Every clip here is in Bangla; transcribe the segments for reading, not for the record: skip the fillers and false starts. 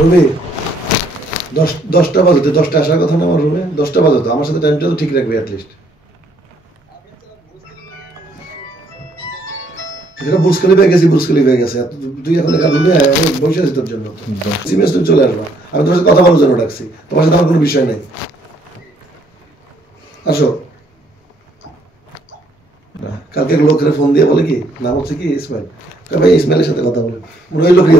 রবি 10টা বাজে, 10টা আসার কথা না আমার রুমে, 10টা বাজে তো আমার সাথে টাইমটা তো ঠিক রাখবি অ্যাটলিস্ট। এটা বুসকালি পেয়ে গেছি, বুসকালি পেয়ে গেছে, তুই এখন এখানে রুমে বসে আছিস তোর জন্য, সিমেস তুই চলে আসবা, আমি তোমার সাথে কথা বলার জন্য ডাকছি, তোমার সাথে আমার কোনো বিষয় নেই, আসো। কালকে লোকের ফোন দিয়ে বলে কি নাম হচ্ছে কি ইসমাইল, ভাই ইসমাইলের সাথে কথা বলে মনে হয় লোকের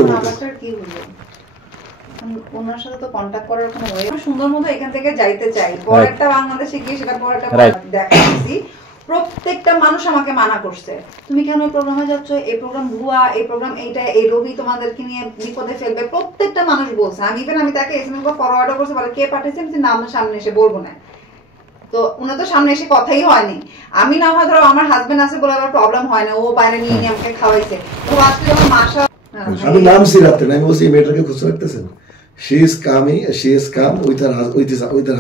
ওনার সাথে তো কন্টাক্ট করার কোনো ওয়ে, সুন্দর মতো এখান থেকে যাইতে চাই, পর একটা বাংলাদেশে গিয়ে সেটা পর একটা দেখাচ্ছি। প্রত্যেকটা মানুষ আমাকে মানা করছে, তুমি কেন এই প্রোগ্রামে যাচ্ছ, এই প্রোগ্রাম ভুয়া, এই প্রোগ্রাম এইটা, এই রবি তোমাদেরকে নিয়ে বিপদে ফেলবে, প্রত্যেকটা মানুষ বলছে। আমি তাকে এসএমএস বা ফরওয়ার্ডও করছি, বলে কে পাঠিয়েছে, আমি নাম সামনে এসে বলবো না, তো উনি তো সামনে এসে কথাই হয়নি। আমি না হয় ধরো আমার হাজবেন্ড আছে বলে আমার প্রবলেম হয় না, ও বাইরে নিয়ে নিয়ে আমাকে খাওয়াইছে, তো আজকে যখন মাসা আমি নাম সিরাতে না, আমি বলছি এই মেয়েটাকে খুঁজে রাখতেছেন, she is come with her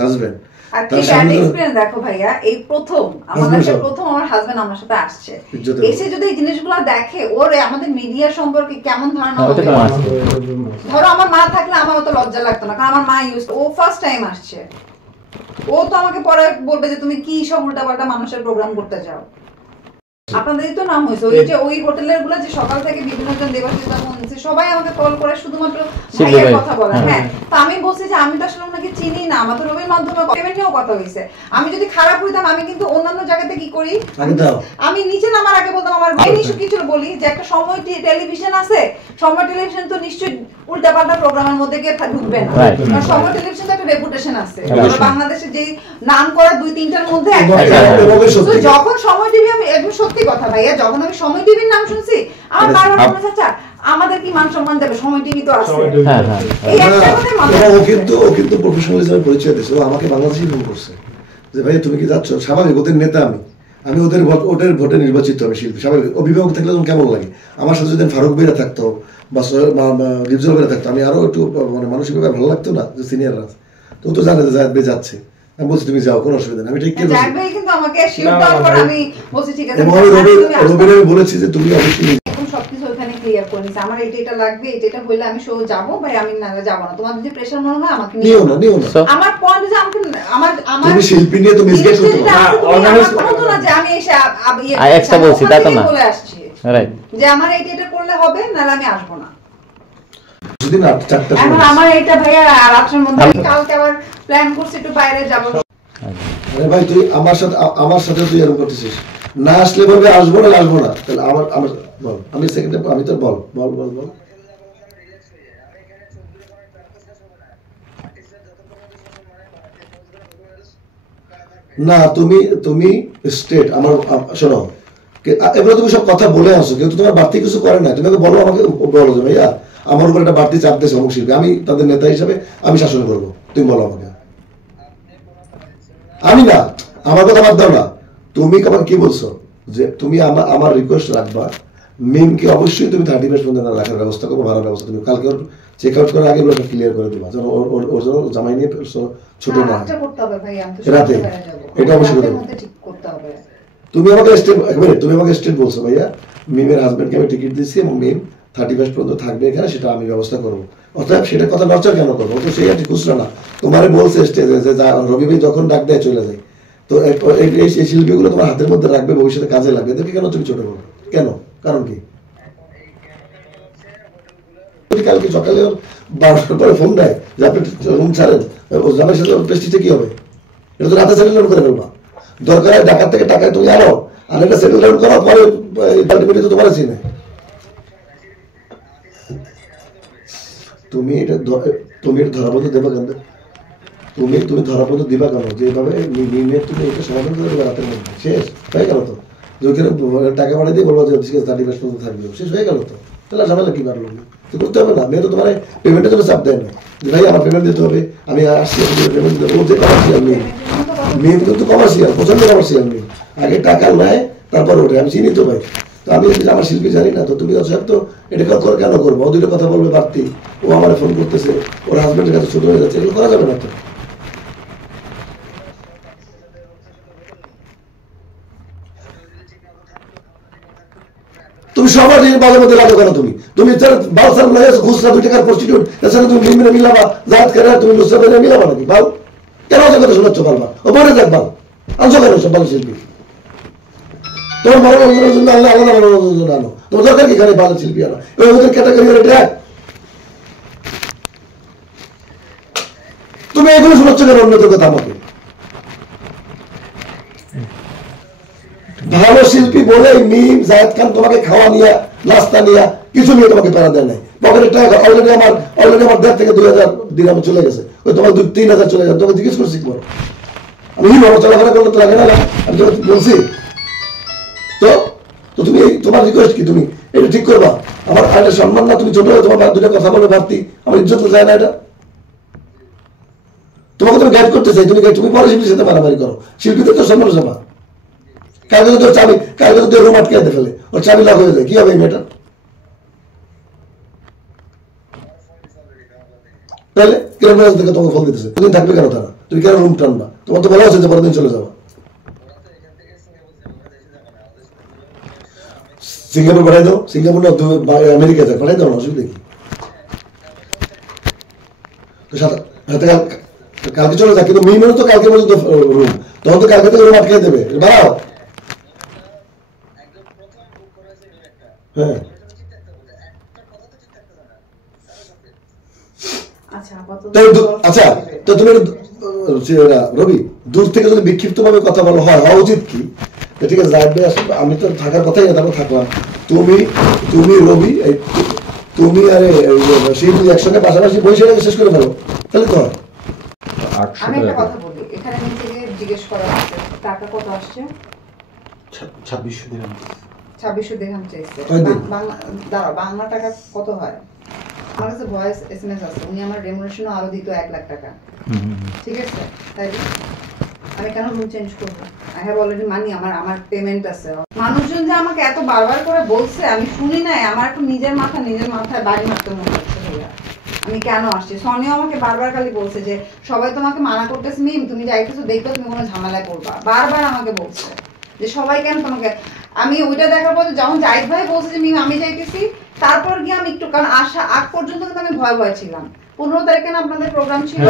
husband। আর কি ব্যাড এক্সপেরিয়েন্স দেখো ভাইয়া, এই প্রথম আমার হাজবেন্ড আমার সাথে আসছে, এসে যদি এই জিনিসগুলো দেখে, ওর আমাদের মিডিয়া সম্পর্কে কেমন ধারণা হবে। ধরো আমার মা থাকলে আমার অত লজ্জা লাগতো না, কারণ আমার মা ও ফার্স্ট টাইম আসছে, ও তো আমাকে পরে বলবে যে তুমি কি সব উল্টাপাল্টা মানুষের প্রোগ্রাম করতে যাও। আপনাদেরই তো নাম হয়েছে, ওই যে ওই হোটেলের গুলো যে সকাল থেকে বিভিন্ন জন দেবাশিস সবাই আমাকে কল করে শুধুমাত্র ভাইয়ের কথা বলে। হ্যাঁ, তো আমি বলছি যে আমি তো আসলে ওনাকে চিনি না, আমার তো রবির মাধ্যমে পেমেন্টেও কথা হয়েছে। আমি যদি খারাপ হইতাম, আমি কিন্তু অন্যান্য জায়গাতে কি করি, আমি নিচে নামার আগে বলতাম আমার ভাই কিছু বলি যে একটা সময় টেলিভিশন আছে, সময় টেলিভিশন তো নিশ্চয়ই উল্টাপাল্টা প্রোগ্রামের মধ্যে গিয়ে ঢুকবে না, কারণ সময় টেলিভিশন তো একটা রেপুটেশন আছে, বাংলাদেশে যে নাম করা 2-3টার মধ্যে একটা। যখন সময় টিভি, আমি একদম সত্যি কথা ভাইয়া, যখন আমি সময় টিভির নাম শুনছি আমার বারবার মনে হচ্ছে আমাদের কি মান সম্মান দেবে, সময় টিভি তো আছে। এই একটা কথাই মাথায়, ও কিন্তু প্রফেশনালিজমের পরিচয় দিয়েছে, ও আমাকে বাংলাদেশি ফোন করছে যে ভাই তুমি কি যাচ্ছ, স্বাভাবিক ওদের নেতা আমি ওদের ভোটে নির্বাচিত আমি শিল্পী, স্বাভাবিক অভিভাবক থাকলে তখন কেমন লাগে, আমার সাথে যদি ফারুক ভাইরা থাকতো বা রিফজল ভাইরা থাকতো, আমি আরো একটু মানে মানসিকভাবে ভালো লাগতো না, যে সিনিয়ররা তো তো জানে যে জায়েদ ভাই যাচ্ছে, আমি বলছি তুমি যাও, কোনো অসুবিধা নেই, আমি ঠিক কিন্তু আমাকে শিওর দাও করে আমি বলছি ঠিক আছে, রবিরে বলেছি যে তুমি অবশ্যই সবকিছু ওখানে ক্লিয়ার করে নিছে, আমার এটা লাগবে, এটা হইলে আমি শো যাব, ভাই আমি না যাব না, তোমাদের যে প্রেসার মনে হয় আমাকে নিও না। আমার পয়েন্ট যে আমাকে আমার তুমি শিল্পী নিয়ে তো মিসগেট করতে না, অর্গানাইজ করতে না, যে আমি এসে এক্সট্রা বলছি তা তো না, বলে আসছি রাইট, যে আমার এটা করলে হবে, নালে আমি আসব না। যদি না 4টা এখন আমার এটা ভাইয়া রাতের মধ্যে কালকে আবার প্ল্যান করছি একটু বাইরে যাব। আরে ভাই তুই আমার সাথে তুই এরকম করতেছিস, না আসলে বলবে আসবো না, তাহলে আমার বল, আমি সেকেন্ডে আমি তো বল না, তুমি স্টেট আমার শোনো, এবার তুমি সব কথা বলে আসো, কিন্তু তোমার বাড়তি কিছু করে না, তুমি বলো, আমাকে বলো যে ভাইয়া আমার উপর একটা বাড়তি চাপ দিয়েছে অমুক শিল্পী, আমি তাদের নেতা হিসাবে আমি শাসন করবো, তুমি বলো আমাকে। আমি না, আমার কথা বাদ দাও না, তুমি আমাকে কি বলছো যে তুমি আমার রিকোয়েস্ট রাখবা, মিমকে অবশ্যই তুমি 30 পর্যন্ত রাখার ব্যবস্থা করবো, ভাড়ার ব্যবস্থা, তুমি কালকে ওর চেক আউট করার আগে ওটা ক্লিয়ার করে দিবা, যেন ওর জন্য জামাই নিয়ে ছোট না রাতে, এটা অবশ্যই করতে হবে। তুমি আমাকে স্টেট বলছো ভাইয়া মিমের হাজবেন্ডকে আমি টিকিট দিচ্ছি এবং মিম 31 পর্যন্ত থাকবে এখানে, সেটা আমি ব্যবস্থা করবো, অতএব সেটা কথা নড়চড় কেন করবো, তো সেই আর খুচরা না, তোমারে বলছে স্টেজে যে রবি ভাই যখন ডাক দেয় চলে যায়, তো এই শিল্পীগুলো তোমার হাতের মধ্যে রাখবে, ভবিষ্যতে কাজে লাগবে, এদেরকে কেন তুমি ছোট করবে, কেন, কারণ কি? কালকে সকালে 12টার পরে ফোন দেয় যে আপনি রুম ছাড়েন, ও জামাইয়ের সাথে প্রেস্টিজে কি হবে, এটা তো রাতে সেটেল ডাউন করে ফেলবা, দরকার হয় ডাকাত থেকে টাকায় তুমি আনো, আর এটা সেটেল ডাউন করো, পরে আলটিমেটলি তো তোমার চিনে, তুমি এটা ধরা বন্ধ দেবা কেন, তুমি ধরা বন্ধ দিবা কেন, যে এভাবে তুমি এটা সমাধান করে দেবে রাতের মধ্যে, শেষ হয়ে গেল তো, যে ওখানে টাকা পাঠিয়ে দিয়ে বলবো যে 30 পর্যন্ত থাকবে, শেষ হয়ে গেল তো, তাহলে ঝামেলা কি পারলো, তো করতে হবে না, মেয়ে তো তোমার পেমেন্টের জন্য চাপ দেয় না, যে ভাই আমার পেমেন্ট দিতে হবে, আমি আসছি পেমেন্ট দিতে হবে, ও যে কমার্শিয়াল মেয়ে কিন্তু কমার্শিয়াল, প্রচন্ড কমার্শিয়াল মেয়ে, আগে টাকা নেয় তারপর ওঠে, আমি চিনি তো ভাই, তো আমি আমার শিল্পী জানি না, তো তুমি সাহেব তো এটা কেন করবো, ও দুটো কথা বলবে বাড়তি, ও আমার ফোন করতেছে, ওর হাজবেন্ডের কাছে ছোট হয়ে যাচ্ছে, এগুলো করা যাবে না তো। তুমি সবার বাজার মধ্যে লাগো কেন? তুমি বালসার লাগাইছো খুচরা 2 টাকার প্রস্টিটিউট, এছাড়া তুমি মিলমিনে মিলাবা জাহাজ করে তুমি লুসরা বেলে মিলাবা নাকি? বাল কেন ওদের কথা শোনাচ্ছ? বালবা ও বলে যাক বাল আনছো কেন সব বাল শিল্পী? তোমার মনোরঞ্জনের জন্য আল্লাহ আলাদা মনোরঞ্জনের জন্য আনো, তোমার দরকার কি খালি ভালো শিল্পী আনো? ওদের ক্যাটাগরি ট্র্যাক। তুমি এগুলো শোনাচ্ছ কেন অন্যদের কথা? আমাকে ভালো শিল্পী বলে মিম জায়েদ খান তোমাকে খাওয়া নিয়ে নাস্তা নিয়ে কিছু নিয়ে তোমাকে প্যারা দেয় নাই। পকেটের টাকা অলরেডি আমার 1.5 থেকে 2,000 দিরহাম চলে গেছে, ওই তোমার 3,000 চলে গেছে। তোমাকে জিজ্ঞেস করছি বলো আমি ভালো চলাফেরা করলে তো লাগে না? আমি তোমাকে বলছি তো তো তুমি তোমার রিকোয়েস্ট কি? তুমি এটা ঠিক করবা? আমার একটা সম্মান না? তুমি ছোট হয়ে তোমার 2টা কথা বলে ভাবতি আমার ইজ্জত যায় না? এটা তোমাকে তুমি গাইড করতে চাই, তুমি পরে শিল্পীর সাথে মারামারি করো, শিল্পীদের তো সম্মান সভা। কালকে তো চাবি, কালকে তো রুম আটকে ফেলে, ওর চাবি লাখ হয়ে যায়, কি হবে এই মেয়েটা? তাহলে কেন থেকে তোমাকে ফল দিতেছে? তুমি থাকবে কেন তারা? তুমি কেন রুম টানবা? তোমার তো বলা হচ্ছে যে পরের দিন চলে যাবো। সিঙ্গাপুর পাঠাই দাও, সিঙ্গাপুর না আমেরিকা যায়, পাঠাই দাও না, অসুবিধা কি? কালকে চলে যাক, কিন্তু মিনিমাম তো কালকে পর্যন্ত রুম, তখন তো কালকে থেকে রুম আটকে দেবে, বাড়াও। হ্যাঁ আচ্ছা, তো তুমি রবি দূর থেকে যদি বিক্ষিপ্ত ভাবে কথা বলা হয়, হওয়া উচিত কি? ঠিক আছে জায়েদ ভাই আসলে আমি তো থাকার কথাই না, তারপর থাকলাম। তুমি রবি তুমি আরে সেই যদি একসঙ্গে পাশাপাশি বসে শেষ করে ফেলো, তাহলে তো হয়। আমি একটা কথা বলি, এখানে নিচে জিজ্ঞেস করা হচ্ছে টাকা কত আসছে? 2600 দিরহাম। 2600 দিরহাম চাইছে। দাঁড়াও, বাংলা টাকা কত হয়? আমার কাছে ভয়েস এসএমএস আছে, উনি আমার রেমুনারেশনও আরো দিত 1 লাখ টাকা। ঠিক আছে, তাই আমি কেন রুম চেঞ্জ করবো? আই হ্যাভ অলরেডি মানি, আমার পেমেন্ট আছে। মানুষজন যে আমাকে এত বারবার করে বলছে আমি শুনি নাই, আমার একটু নিজের মাথায় বাড়ি মারতে মনে হচ্ছে ভাইয়া। আমি কেন আসছি? সনিও আমাকে বারবার খালি বলছে যে সবাই তোমাকে মানা করতেছে, মিম তুমি যাইতেছো দেখো তুমি কোনো ঝামেলায় পড়বা, বারবার আমাকে বলছে যে সবাই কেন তোমাকে। আমি ওইটা দেখার পর যখন জাহিদ ভাই বলছে যে মিম আমি যাইতেছি, তারপর গিয়ে আমি একটু, কারণ আসা আগ পর্যন্ত কিন্তু আমি ভয় ছিলাম। 15 তারিখে না আপনাদের প্রোগ্রাম ছিল,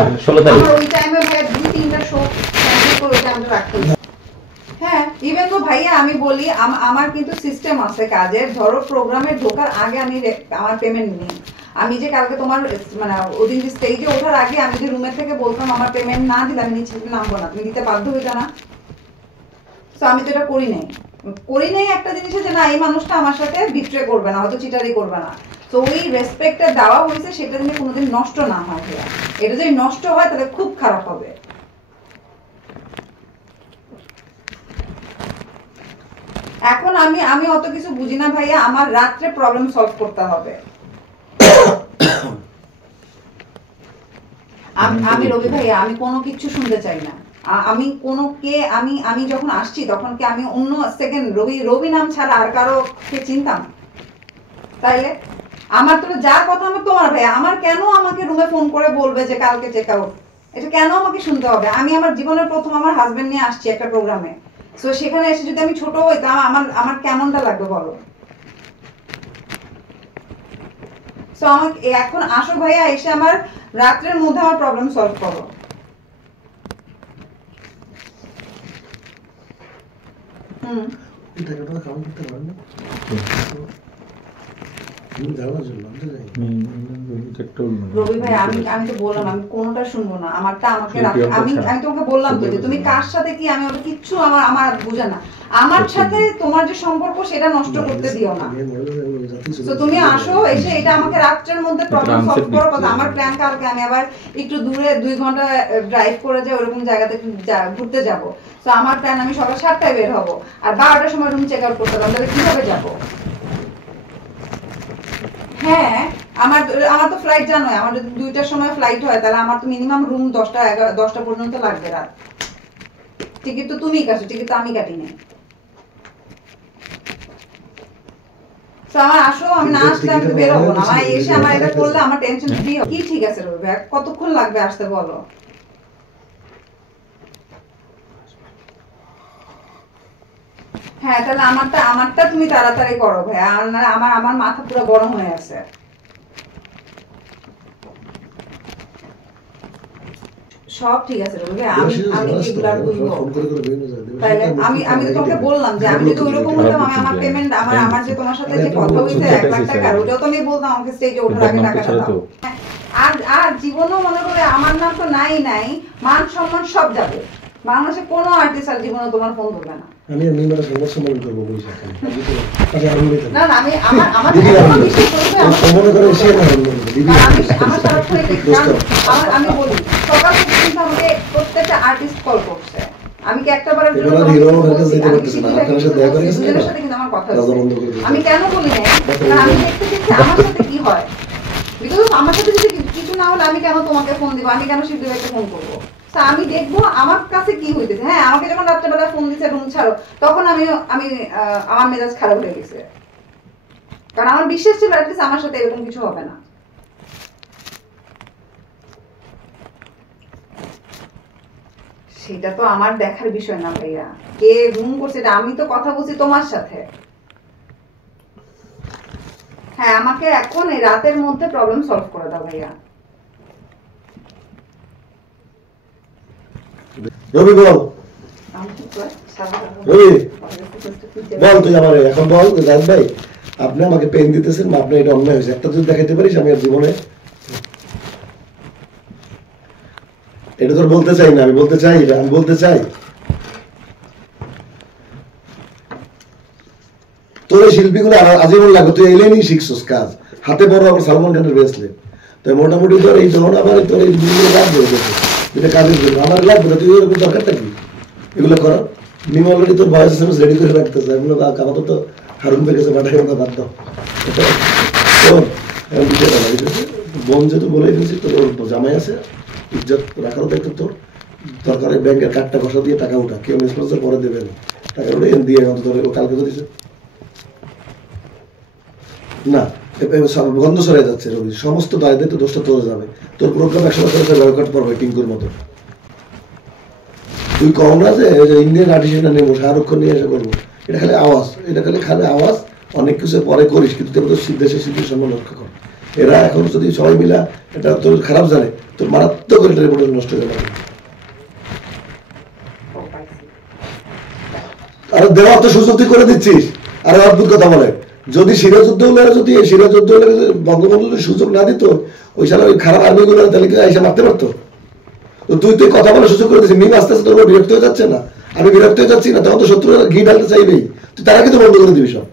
আমার ওই টাইমে ভাইয়া 2-3টা শো ক্যান্সেল করে ওইটা আমি রাখতে। হ্যাঁ, ইভেন তো ভাইয়া আমি বলি আমার কিন্তু সিস্টেম আছে কাজের। ধরো প্রোগ্রামে ঢোকার আগে আমি আমার পেমেন্ট নিই। আমি যে কালকে তোমার মানে ওদিন যে স্টেজে ওঠার আগে আমি যে রুমের থেকে বলতাম আমার পেমেন্ট না দিলে আমি নিচে নামবো না, তুমি দিতে বাধ্য হইতা না? তো আমি তো এটা করি নাই একটা জিনিসে যে না এই মানুষটা আমার সাথে বিট্রে করবে না, হয়তো চিটারি করবে না। তো ওই রেসপেক্টটা দেওয়া হয়েছে, সেটা যেন কোনোদিন নষ্ট না হয় ভাইয়া। এটা যদি নষ্ট হয় তাহলে খুব খারাপ হবে। এখন আমি অত কিছু বুঝি না ভাইয়া, আমার রাত্রে প্রবলেম সলভ করতে হবে। আমি রবি ভাইয়া আমি কোনো কিছু শুনতে চাই না। আমি আমি যখন আসছি তখন কি আমি অন্য সেকেন্ড রবি নাম ছাড়া আর কারো কে চিনতাম? তাইলে আমার তো যা কথা আমার তোমার ভাইয়া, আমার কেন আমাকে রুমে ফোন করে বলবে যে কালকে চেক আউট? এটা কেন আমাকে শুনতে হবে? আমি আমার জীবনের প্রথম আমার হাজবেন্ড নিয়ে আসছি একটা প্রোগ্রামে, সো সেখানে এসে যদি আমি ছোট হইতাম আমার কেমনটা লাগবে বলো? সো আমাকে এখন আসো ভাইয়া, এসে আমার রাত্রের মধ্যে আমার প্রবলেম সলভ করো। রবি ভাই আমি তো বললাম আমি কোনোটা শুনবো না, আমারটা আমাকে আমি তোমাকে বললাম তো যে তুমি কার সাথে কি, আমি ওটা কিচ্ছু আমার বুঝে না। আমার সাথে তোমার যে সম্পর্ক সেটা নষ্ট করতে দিও না। তো তুমি আসো, এসে এটা আমাকে রাত্রের মধ্যে প্রবলেম সলভ করো কথা। আমার প্ল্যান কালকে আমি আবার একটু দূরে 2 ঘন্টা ড্রাইভ করে যাই, ওরকম জায়গাতে ঘুরতে যাব। তো আমার প্ল্যান আমি সকাল 7টায় বের হবো আর 12টার সময় রুম চেক আউট করতে পারবো, তাহলে কিভাবে যাবো? হ্যাঁ, আমার তো ফ্লাইট জানোই, আমার যদি 2টার সময় ফ্লাইট হয় তাহলে আমার তো মিনিমাম রুম 10টা পর্যন্ত লাগবে রাত। টিকিট তো তুমিই কাটো, টিকিট তো আমি কাটি নাই। আমার আসো, আমি না আসলে আমি তো বের হবো না। আমার এসে আমার এটা করলে আমার টেনশন ফ্রি হবে। কি ঠিক আছে রবি ভাই, কতক্ষণ লাগবে আসতে বলো? হ্যাঁ তাহলে আমারটা তুমি তাড়াতাড়ি করো ভাই, আমার মাথা পুরো গরম হয়ে আছে। সব ঠিক আছে রবি ভাই, আমি এগুলা বলবো তাহলে আমি তো তোমাকে বললাম যে আমি যদি ওইরকম হতাম, আমি আমার পেমেন্ট আমার যে তোমার সাথে যে কথা হইছে 1 লাখ টাকা, ওটাও তো আমি বলতাম আমাকে স্টেজে ওঠার আগে টাকাটা দাও। আর জীবনও মনে করে আমার নাম তো নাই, মান সম্মান সব যাবে। বাংলাদেশে কোনো আর্টিস্ট আর জীবনে তোমার ফোন ধরবে না। আমি নির্মাণের সম্মান করব বলছি না না, আমি আমার বিশ্বাস করবে মনে করে এসে না দিদি আমি সারাক্ষণ আমি বলি সকাল থেকে কিন্তু আমাকে প্রত্যেকটা আর্টিস্ট কল করছে, আমি কি একটা বারের জন্য কিন্তু আমার কথা আমি কেন বলি নাই, আমি দেখতে আমার সাথে কি হয়, বিকজ আমার সাথে যদি কিছু না হলে আমি কেন তোমাকে ফোন দিব, আমি কেন শিবলি ভাইকে ফোন করবো, আমি দেখবো আমার কাছে কি হইতেছে। হ্যাঁ আমাকে যখন রাত্রেবেলা ফোন দিছে রুম ছাড়ো, তখন আমি আমার মেজাজ খারাপ হয়ে গেছে, কারণ আমার বিশ্বাস ছিল অ্যাটলিস্ট আমার সাথে এরকম কিছু হবে না। সেটা তো আমার দেখার বিষয় না ভাইয়া, কে রুম করছে এটা, আমি তো কথা বলছি তোমার সাথে। হ্যাঁ আমাকে এখন এই রাতের মধ্যে প্রবলেম সলভ করে দাও ভাইয়া। রবি বল, রবি বল তুই আমার এখন বল জাহিদ ভাই আপনি আমাকে পেন দিতেছেন, আপনি এটা অন্যায় হয়েছে, একটা যদি দেখাইতে পারিস আমি আর জীবনে এটা তোর বলতে চাই না, আমি বলতে চাই তোর এই শিল্পীগুলো আজীবন লাগবে, তুই এলেনই শিখছিস কাজ, হাতে বড় আবার সালমান খানের ব্রেসলেট, তো মোটামুটি তোর এই ধরুন আবার তোর এই জিনিসগুলো লাগবে, যেটা কাজের জন্য আমার লাগবে না, তুই এরকম দরকারটা কি এগুলো করো। মিম অলরেডি তোর ভয়েস এসএমএস রেডি করে রাখতেছে, এগুলো আপাতত হারুন ভাইয়ের কাছে পাঠাই ওটা বাদ দাও। বোন যেহেতু বলেই দিয়েছি তোর জামাই আছে, ইজ্জত রাখারও দায়িত্ব তোর, দরকারে ব্যাংকের কার্ডটা ঘষা দিয়ে টাকা উঠা, কেউ স্পন্সর পরে দেবে না, টাকা উঠে দিয়ে অন্তত কালকে তো দিছে না, গন্ধ সরে যাচ্ছে রবি, সমস্ত দায়িত্ব দোষটা তোর যাবে, তোর প্রোগ্রাম 100% বয়কট করবে টিঙ্কুর মতো। তুই কম না যে ইন্ডিয়ান আর্টিস্টটা নেবো, শাহরুখ খান নিয়ে এসে করবো, এটা খালি আওয়াজ, খালি আওয়াজ, অনেক কিছু পরে করিস, কিন্তু তোর দেশের শিল্পীর সম্মান রক্ষা কর। এরা এখন যদি সবাই মিলা এটা তোর খারাপ জানে, তোর মারাত্মক এটা রেপুটেশন নষ্ট হয়ে যাবে। আর দেওয়া তো সুযোগ তুই করে দিচ্ছিস, আর অদ্ভুত কথা বলে, যদি সিরাজউদ্দৌলা যদি বঙ্গবন্ধু যদি সুযোগ না দিত ওই সালে ওই খারাপ আর্মি গুলো তাহলে কি এসে মারতে পারতো? তুই কথা বলার সুযোগ করে দিচ্ছিস, মিম আস্তে আস্তে তোর বিরক্ত হয়ে যাচ্ছে না, আমি বিরক্ত হয়ে যাচ্ছি না, তখন তো শত্রুরা ঘি ঢালতে চাইবেই, তুই তারা কিন্তু বন্ধ করে দিবি সব।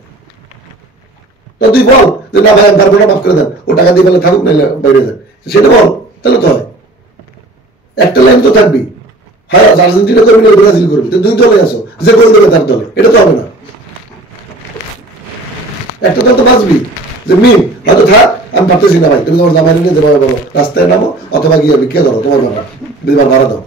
তুই বল যে না ভাই আমি পারবো না, মাফ করে দেন, ও টাকা দিয়ে ফেলে থাকুক না বাইরে যায়, সেটা বল, তাহলে তো হয়। একটা লাইন তো থাকবি, হয় আর্জেন্টিনা করবি না ব্রাজিল করবি, তুই দুই দলে আসো, যে গোল দেবে তার দলে, এটা তো হবে না। একটা দল তো বাঁচবি, যে মিম হয়তো থাক আমি পারতেছি না ভাই, তুমি তোমার জামাই নিয়ে যেভাবে বলো রাস্তায় নামো, অথবা গিয়ে ভিক্ষা করো, তোমার বাবা দুইবার ভাড়া দাও,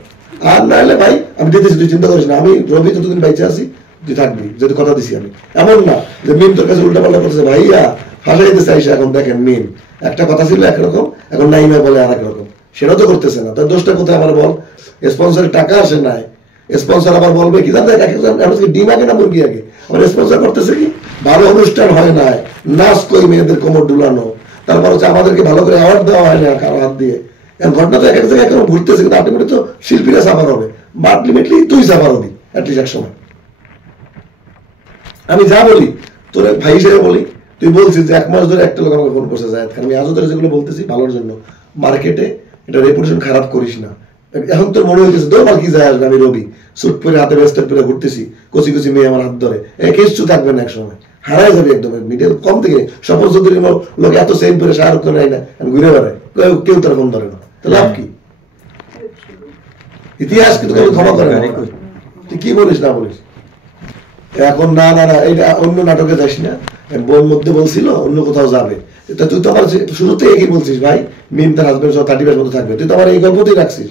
আর না হলে ভাই আমি দিতেছি, তুই চিন্তা করিস না, আমি রবি যতদিন বাইচে আছি তুই থাকবি, যদি কথা দিছি আমি। এমন না যে মিম তোর কাছে উল্টা পাল্টা করতেছে, ভাইয়া ফাঁসাইতে চাইছে, এখন দেখেন মিম একটা কথা ছিল একরকম, এখন নাইমা বলে আর এক রকম, সেটাও তো করতেছে না, তার দোষটা কোথায় আমার বল? স্পন্সরের টাকা আসে নাই, স্পন্সর আবার বলবে কি জানতে ডিম আগে না মুরগি আগে, আবার স্পন্সর করতেছে কি ভালো অনুষ্ঠান হয় নাই, নাচ কই মেয়েদের কোমর ডুলানো, তারপর হচ্ছে আমাদেরকে ভালো করে অ্যাওয়ার্ড দেওয়া হয় না কারো হাত দিয়ে, ঘটনা তো এক এক জায়গায় এখন ঘুরতেছে, কিন্তু আলটিমেটলি তো শিল্পীরা সাফার হবে, বা আলটিমেটলি তুই সাফার হবি অ্যাটলিস্ট এক সময়। আমি যা বলি তোর ভাই হিসেবে বলি, তুই বলছিস যে 1 মাস ধরে একটা লোক আমাকে ফোন করছে জায়েদ খান, আমি আজও ধরে যেগুলো বলতেছি ভালোর জন্য, মার্কেটে এটা রেপুটেশন খারাপ করিস না। এখন তোর মনে হইতেছে তোর মাল কি যায় আসবে, আমি রবি স্যুট পরে হাতে ব্যস্ত পরে ঘুরতেছি, কচি কচি মেয়ে আমার হাত ধরে, কিছু থাকবে না, এক সময় হারাই যাবে একদম। মিডিয়া কম থেকে সফল চৌধুরীর লোক এত সেম করে শাহরুখ খান না ঘুরে বেড়ায়, কেউ তার ফোন ধরে না, তো লাভ কি? ইতিহাস কিন্তু ক্ষমা করে না। তুই কি বলিস না বলিস এখন? না না না, এটা অন্য নাটকে যাস না, বোন মধ্যে বলছিল অন্য কোথাও যাবে, তুই তো আমার শুরুতে একই বলছিস ভাই মিম তার হাজবেন্ড 30 মতো থাকবে, তুই তো আমার এই গল্পতেই রাখছিস।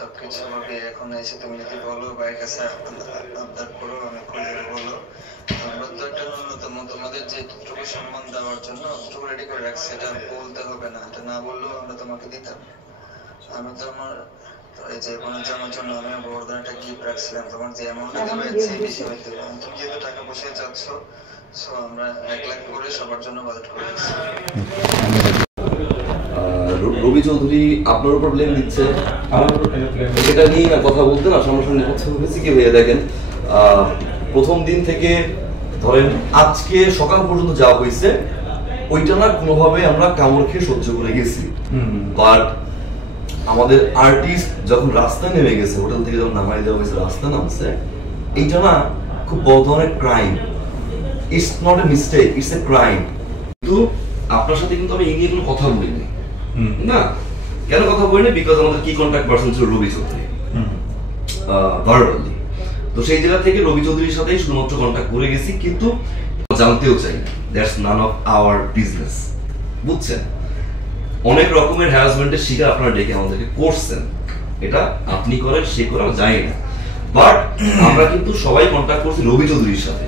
সবকিছু হবে, এখন এসে তুমি যদি বলো ভাইয়ের কাছে আবদার করো, আমি খুলে বলো, আমরা তো একটা ন্যূনতম তোমাদের যে যতটুকু সম্মান দেওয়ার জন্য অতটুকু রেডি করে রাখছি, এটা বলতে হবে না, এটা না বললেও আমরা তোমাকে দিতাম। আমি তো আমার এই যে পুনর্জন্মের জন্য আমি বড়দের একটা গিফট রাখছিলাম, তোমার যে অ্যামাউন্টটা দেবে এর চেয়ে বেশি হইতে হবে। তুমি যেহেতু টাকা পয়সা চাচ্ছ, সো আমরা 1 লাখ করে সবার জন্য বাজেট করে দিচ্ছি। রবি চৌধুরী আপনার উপর ব্লেম দিচ্ছে, এটা নিয়ে না কথা বলতে না সামনাসামনি কথা বলেছি কি ভাইয়া দেখেন, প্রথম দিন থেকে ধরেন আজকে সকাল পর্যন্ত যা হয়েছে ওইটা না কোনোভাবে আমরা কামড় খেয়ে সহ্য করে গেছি, বাট আমাদের আর্টিস্ট যখন রাস্তায় নেমে গেছে, হোটেল থেকে যখন নামাই দেওয়া হয়েছে, রাস্তা নামছে, এইটা না খুব বড় ধরনের crime. It's not a mistake, it's a crime. কিন্তু আপনার সাথে কিন্তু আমি এই নিয়ে কোনো কথা বলিনি না। কেন কথা বলিনি? বিকজ আমাদের কি কন্ট্যাক্ট পারসন ছিল রবি চৌধুরী ভার্বালি। তো সেই জায়গা থেকে রবি চৌধুরীর সাথেই শুধুমাত্র কন্ট্যাক্ট করে গেছি, কিন্তু জানতেও চাই না। That's none of our business, বুঝছেন? অনেক রকমের হ্যারাসমেন্টের শিকার আপনারা ডেকে আমাদেরকে করছেন, এটা আপনি করেন সে করে আমি জানি না, বাট আমরা কিন্তু সবাই কন্ট্যাক্ট করছি রবি চৌধুরীর সাথে,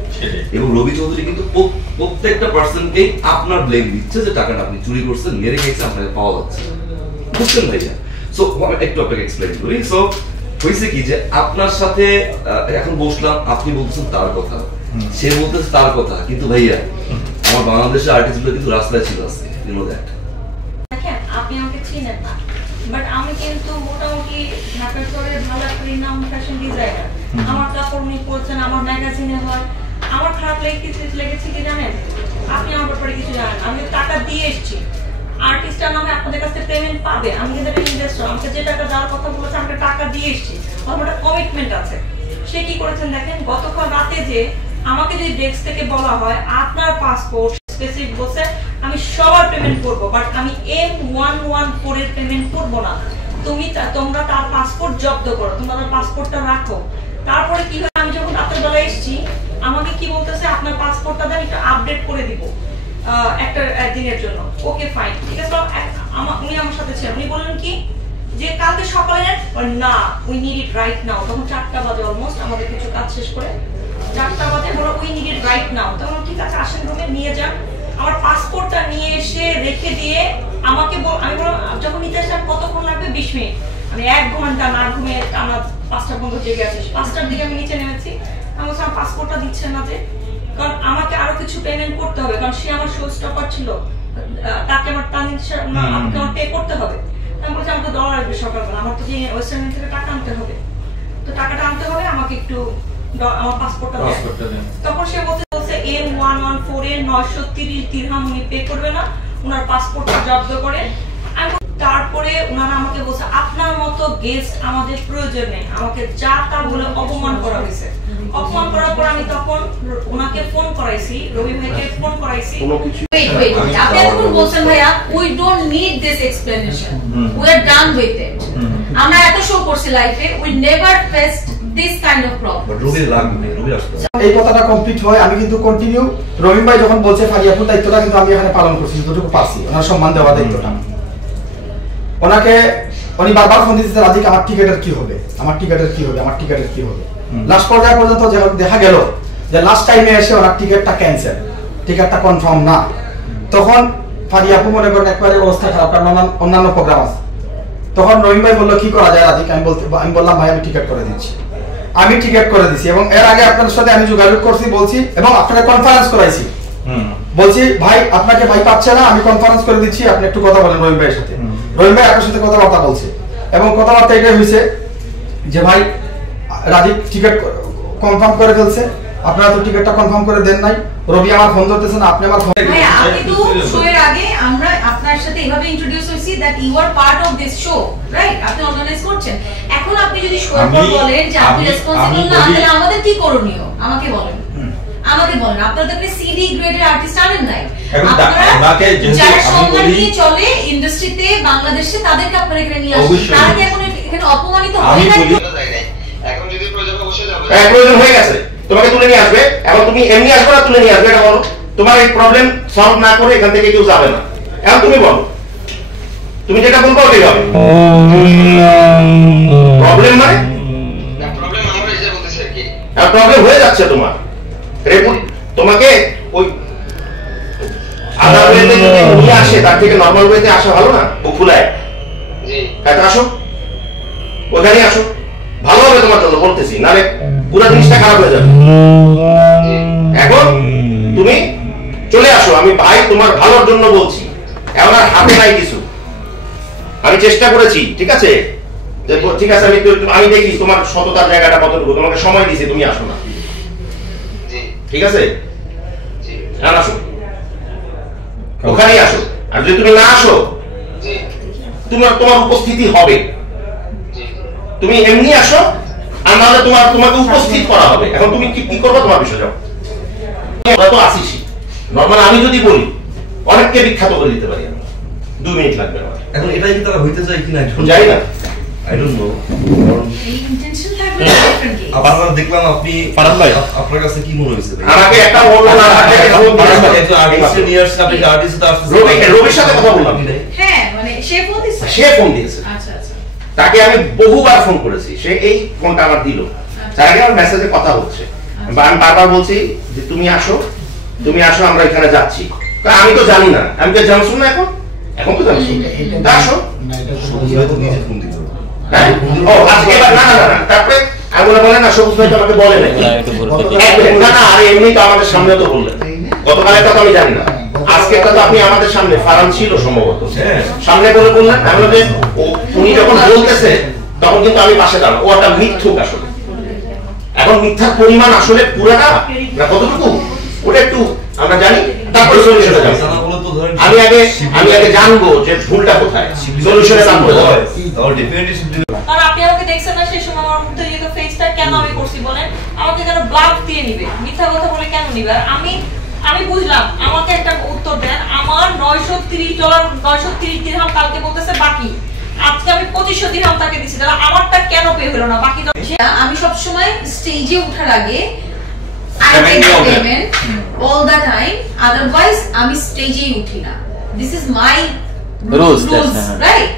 এবং রবি চৌধুরী কিন্তু প্রত্যেকটা পার্সনকেই আপনার ব্লেম দিচ্ছে যে টাকাটা আপনি চুরি করছেন, মেরে খেয়েছেন, আপনাকে পাওয়া যাচ্ছে, বুঝছেন ভাইয়া? সো একটু আপনাকে এক্সপ্লেইন করি। সো হয়েছে কি যে আপনার সাথে এখন বসলাম, আপনি বলতেছেন তার কথা, সে বলতেছে তার কথা, কিন্তু ভাইয়া আমার বাংলাদেশের আর্টিস্টগুলো কিন্তু রাস্তায় ছিল আজকে, ইউ নো দ্যাট। দেখেন আপনি আমাকে চিনেন না, বাট আমি কিন্তু মোটামুটি ঢাকার শহরের ভালো একটা নাম ফ্যাশন ডিজাইনার। আমার কাপড় নিয়ে পড়ছেন, আমার ম্যাগাজিনে হয়। আমার খারাপ লেগেছে কি জানেন? আপনি আমার ব্যাপারে কিছু জানেন, আমি টাকা দিয়ে এসেছি, আর্টিস্টটার নামে আপনাদের কাছে পেমেন্ট পাবে, আমি কিন্তু একটা ইনভেস্টর, আমাকে যে টাকা দেওয়ার কথা বলেছে আমাকে টাকা দিয়ে এসেছি, আমার একটা কমিটমেন্ট আছে। সে কি করেছেন দেখেন, গতকাল রাতে যে আমাকে যদি ডেস্ক থেকে বলা হয় আপনার পাসপোর্ট স্পেসিফিক বলছে আমি সবার পেমেন্ট করব, বাট আমি M114 এর পেমেন্ট করব না। তোমরা তার পাসপোর্ট জব্দ করো, তোমরা তার পাসপোর্টটা রাখো। তারপরে কি হয়, আমি যখন রাতের বেলা এসেছি আমাকে কি বলতেছে, আপনার পাসপোর্টটা দেন, একটু আপডেট করে দিব একটা দিনের জন্য। ওকে ফাইন, ঠিক আছে। উনি আমার সাথে ছিলেন, উনি বললেন কি যে কালকে সকালে না, we need it right now. তখন 4টা বাজে অলমোস্ট, আমাদের কিছু কাজ শেষ করে 4টা বাজে বলো we need it right now. তখন ঠিক আছে আসেন রুমে নিয়ে যান। আমার পাসপোর্টটা নিয়ে এসে রেখে দিয়ে আমাকে আমি বললাম যখন নিতে আসলাম কতক্ষণ লাগবে, 20 মিনিট। আমি 1 ঘন্টা না ঘুমিয়ে আমার 5টা পর্যন্ত জেগে আছি। 5টার দিকে আমি নিচে নেমেছি, আমি বলছিলাম পাসপোর্টটা দিচ্ছেন না যে, কারণ আমাকে আরো কিছু পেমেন্ট করতে হবে, কারণ সে আমার শো স্টপার ছিল, তাকে আমার আমাকে আমার পে করতে হবে। আমি বলছি আমাকে ডলার আসবে সকালবেলা, আমার তো যে ওয়েস্টার্ন থেকে টাকা আনতে হবে, তো টাকাটা আনতে হবে, আমাকে একটু আমার পাসপোর্টটা দেন। তখন সে বলছে M114 এর 930 দিরহাম উনি পে করবে না, ওনার পাসপোর্টটা জব্দ করে। তারপরে ওনারা আমাকে বলছে আপনার মতো গেস্ট আমাদের প্রয়োজন নেই, আমাকে যা তা বলে অপমান করা হয়েছে। অপমান করার পর আমি তখন ওনাকে ফোন করাইছি, রবি ভাইকে ফোন করাইছি। আপনি তখন বলছেন ভাইয়া we don't need this explanation, we are done with it. আমরা এত শো করছি লাইফে, we never faced this kind of problem. এই কথাটা কমপ্লিট হয়, আমি কিন্তু কন্টিনিউ রহিম ভাই যখন বলছে ফারিয়াপুর দায়িত্বটা কিন্তু আমি এখানে পালন করছি, যতটুকু পারছি, ওনার সম্মান দেওয়া দায়িত্বটা। ওনাকে উনি বারবার ফোন দিতে রাজিক আমার টিকেটের কি হবে, আমার টিকেটের কি হবে, আমার টিকেটের কি হবে। লাস্ট পর্যায়ে পর্যন্ত দেখা গেল যে লাস্ট টাইমে এসে ওনার টিকেটটা ক্যান্সেল, টিকেটটা কনফার্ম না। তখন ফারিয়াপু মনে করেন একবারে অবস্থা খারাপ, কারণ অন্যান্য প্রোগ্রাম আছে। তখন রহিম ভাই বললো কি করা যায় রাজিক, আমি বললাম ভাই আমি টিকেট করে দিচ্ছি, আমি টিকেট করে দিচ্ছি। এবং এর আগে আপনাদের সাথে আমি যোগাযোগ করছি, বলছি এবং আপনাকে কনফারেন্স করাইছি, বলছি ভাই আপনাকে ভাই পাচ্ছে না, আমি কনফারেন্স করে দিচ্ছি, আপনি একটু কথা বলেন রহিম ভাইয়ের সাথে। রহিম ভাই আপনার সাথে কথাবার্তা বলছে, এবং কথাবার্তা এটাই হয়েছে যে ভাই রাজীব টিকেট কনফার্ম করে ফেলছে, আপনারা তো টিকেটটা কনফার্ম করে দেন নাই। রবি আমার ফোন ধরতেছে না, আপনি আমার ফোন। ভাই আপনি তো শোয়ের আগে আমরা আপনার সাথে এভাবে ইন্ট্রোডিউস হইছি that you are part of this show, right? আপনি অর্গানাইজ করছেন। এখন আপনি যদি শোয়ের পর বলেন যে আপনি রেসপন্সিবল না, তাহলে আমাদের কি করণীয় আমাকে বলেন, আমাকে বলেন। আপনারা তো একটা সিডি গ্রেডের আর্টিস্ট আনেন নাই, আপনারা যারা সম্মান নিয়ে চলে ইন্ডাস্ট্রিতে বাংলাদেশে, তাদেরকে আপনারা এখানে নিয়ে আসেন। তারা কি এখন এখানে অপমানিত হয় না? এখন যদি প্রয়োজন অবশ্যই যাবো, প্রয়োজন হয়ে গেছে, তোমাকে তুলে নিয়ে আসবে। এখন তুমি এমনি আসবে না, তুলে নিয়ে আসবে, এটা বলো। তোমার এই প্রবলেম সলভ না করে এখান থেকে কেউ যাবে না। এখন তুমি বলো, তুমি যেটা বলবো ওটাই হবে। প্রবলেম মানে প্রবলেম আমরা এই যে বলতেছি আর কি, প্রবলেম হয়ে যাচ্ছে তোমার। তোমাকে ওই আদার ওয়েতে যদি নিয়ে আসে, তার থেকে নর্মাল ওয়েতে আসা ভালো না? বুক ফুলায় হ্যাঁ আসো, ওখানে আসো, ভালো হবে তোমার জন্য বলতেছি, নাহলে পুরো জিনিসটা খারাপ হয়ে যাবে। এখন তুমি চলে আসো, আমি ভাই তোমার ভালোর জন্য বলছি, এখন আর হাতে নাই কিছু। আমি চেষ্টা করেছি, ঠিক আছে, ঠিক আছে, আমি দেখি তোমার সততার জায়গাটা কতটুকু, তোমাকে সময় দিছি, তুমি আসো না, ঠিক আছে? হ্যাঁ আসো, ওখানেই আসো। আর যদি তুমি না আসো, তোমার উপস্থিতি হবে, তুমি এমনি আসো, আর নাহলে তোমাকে উপস্থিত করা হবে। এখন তুমি কি করবে তোমার বিষয়, যাও, আমরা তো আসিসই। নরমাল আমি যদি বলি অনেককে বিখ্যাত করে দিতে পারি, আমি 2 মিনিট লাগবে আমার। এখন এটাই কি তারা হইতে চায় কিনা যাই না, আই ডোন্ট নো। এই ইন্টেনশন থাকবে ডিফারেন্ট কেস। আবার দেখলাম আপনি ফারান ভাই, আপনার কাছে কি মনে হয়েছে? আমাকে একটা বললো না, আর্টিস্ট নিয়ে আসছে, আপনি আর্টিস্ট তো আসছে, রবির সাথে কথা বললাম। হ্যাঁ, মানে সে ফোন দিয়েছে। আচ্ছা আচ্ছা, তাকে আমি বহুবার ফোন করেছি, সে এই ফোনটা আমার দিল, তার আগে আমার মেসেজে কথা হচ্ছে, আমি বারবার বলছি যে তুমি আসো, তুমি আসো, আমরা এখানে যাচ্ছি। আমি তো জানি না, আমি তো জানছো না, এখন তো জানছো, আসো। হয়তো নিজে ফোন দিল, হ্যাঁ, ও আজকে এবার না না না, তারপরে আগুলা বলে না, সবুজ ভাই তো আমাকে বলে না, না না, আরে এমনি তো আমাদের সামনে তো বললেন, গতকাল একটা তো আমি জানি না, আজকে একটা তো আপনি আমাদের সামনে, ফারান ছিল সম্ভবত, সামনে বলে বললেন। আমি যে উনি যখন বলতেছে তখন কিন্তু আমি পাশে দাঁড়ানো, ও একটা মিথ্যুক আসলে। এখন মিথ্যার পরিমাণ আসলে পুরোটা না কতটুকু, ওটা একটু আমরা জানি, তারপরে সলিউশনে যাব। আমি আগে জানবো যে ভুলটা কোথায়, সলিউশনে তারপরে যাব। কারণ আপনি আমাকে দেখছেন না সেই সময় আমার মুখে যেহেতু ফেসটা কেন আমি করছি বলেন, আমাকে যেন ব্লাফ দিয়ে নিবে, মিথ্যা কথা বলে কেন নিবে? আর আমি বুঝলাম, আমাকে একটা উত্তর দেন। আমার $930 930 দিরহাম কালকে বলতেছে বাকি, আজকে আমি 2500 দিরহাম তাকে দিছি, তাহলে আমারটা কেন পে হলো না? বাকি আমি সব সময় স্টেজে ওঠার আগে I take payment all the time, otherwise আমি স্টেজেই উঠি না। This is my rules, right?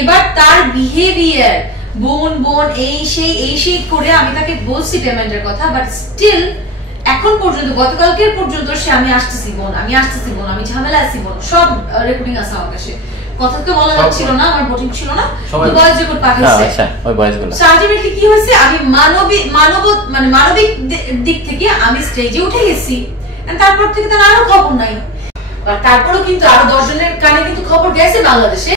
এবার তার বিহেভিয়ার, বোন এই সেই করে আমি তাকে বলছি পেমেন্টের কথা, বাট স্টিল এখন পর্যন্ত, গতকালকের পর্যন্ত সে আমি আসতেছি বোন, আমি ঝামেলা আছি বোন, সব রেকর্ডিং আছে আমার কাছে। কথা তো বলা যাচ্ছিল না, আমার বোটিং ছিল না, তো ভয়েস রেকর্ড পাঠাইছে। আচ্ছা, ওই ভয়েসগুলো আলটিমেটলি কি হয়েছে, আমি মানবিক দিক থেকে আমি স্টেজে উঠে গেছি, তারপর থেকে তার আরো খবর নাই। তারপরেও কিন্তু আরো 10 জনের কানে কিন্তু খবর গেছে বাংলাদেশে।